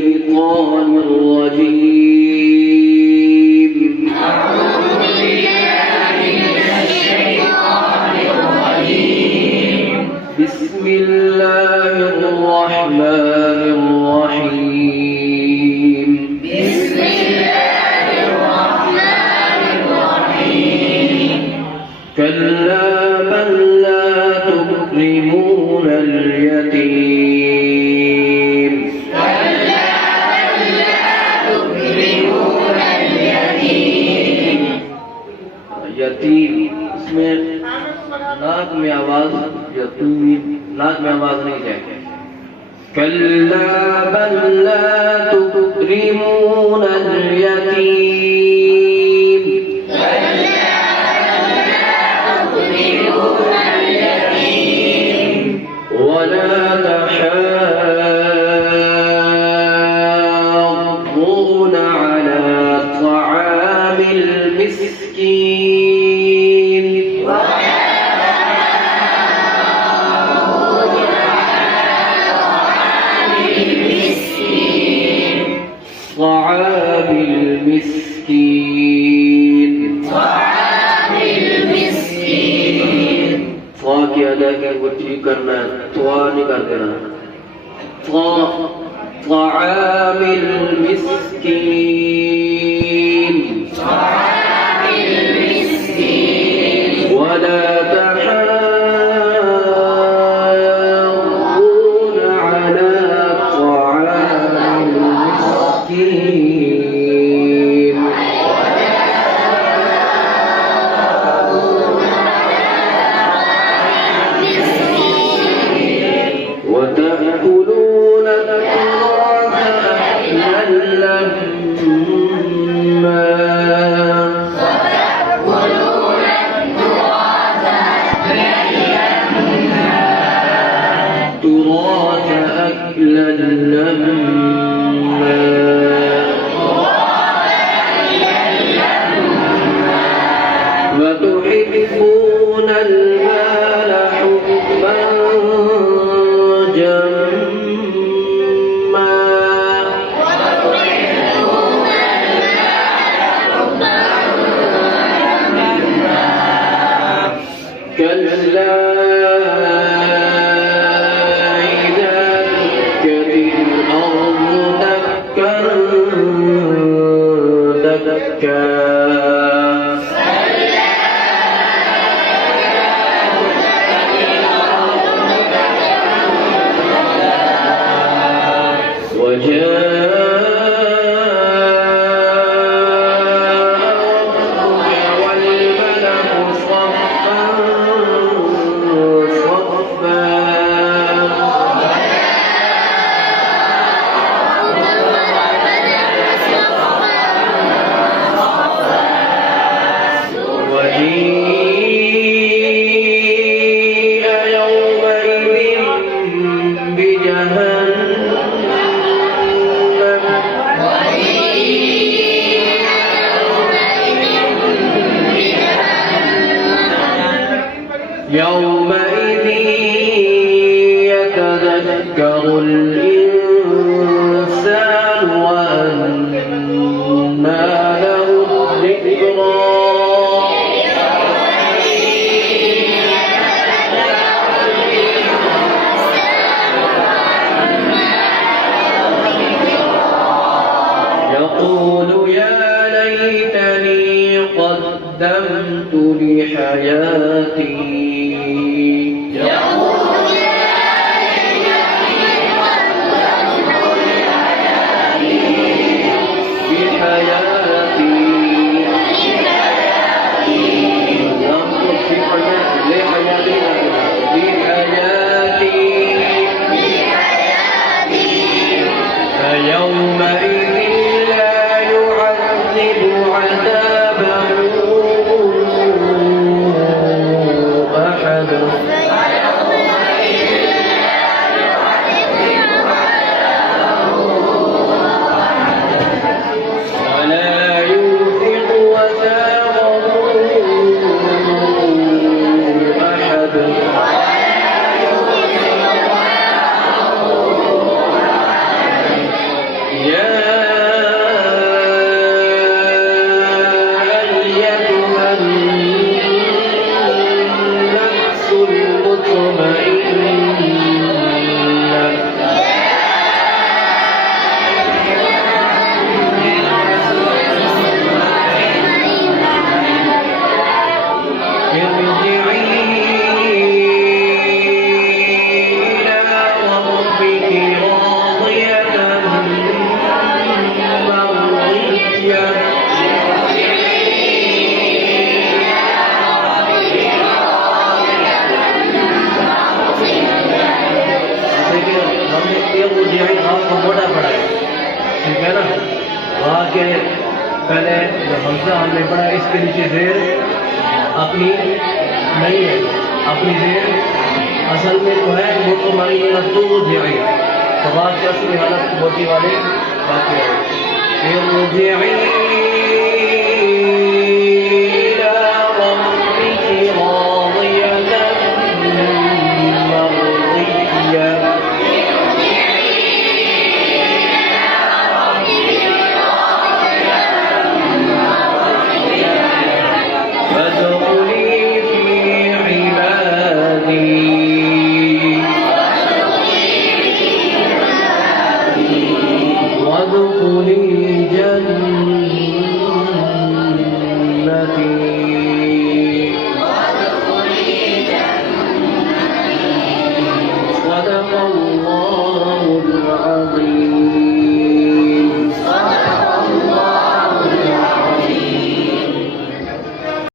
الشيطان الرجيم. أعوذ بالله من الشيطان الرجيم. بسم الله الرحمن الرحيم. بسم الله الرحمن الرحيم. كلا بل لا تكرمون اليتيم. كلا بل لا تكرمون اليتيم. यतीम इसमें नाक में आवाज यतीम नाक में आवाज नहीं जाएगी. कल्ला बल ला तुक्रिमून اليتيم. كلا بل لا تكرمون اليتيم. ولا تحاضون على طعام المسكين. طعام المسكين. طعام المسكين. फ़ा की अदा की वो ठीक करना है, त्वा नहीं कर देना. طعام المسكين. طعام المسكين. ولا تحاضون على طعام المسكين. وتأكلون التراث أكلا لما. وتأكلون التراث أكلا لما. وتحبون المال حبا جما. كلا إذا دكت الأرض دكا دكا. يومئذ يتذكر الإنسان وأنى له الذكرى. يقول يا ليتني قدمت لحياتي. فيومئذ لا يعذب عذابه أحد. ولا يوثق وثاقه أحد. कहा कि पहले जो हमजा हमने पढ़ा इसके नीचे जेर अपनी नहीं है, अपनी जेर असल में जो है वो तो हमारी तो ज़ियाई तो बात की असली हालत मोटी वाले बाकी है وادخلي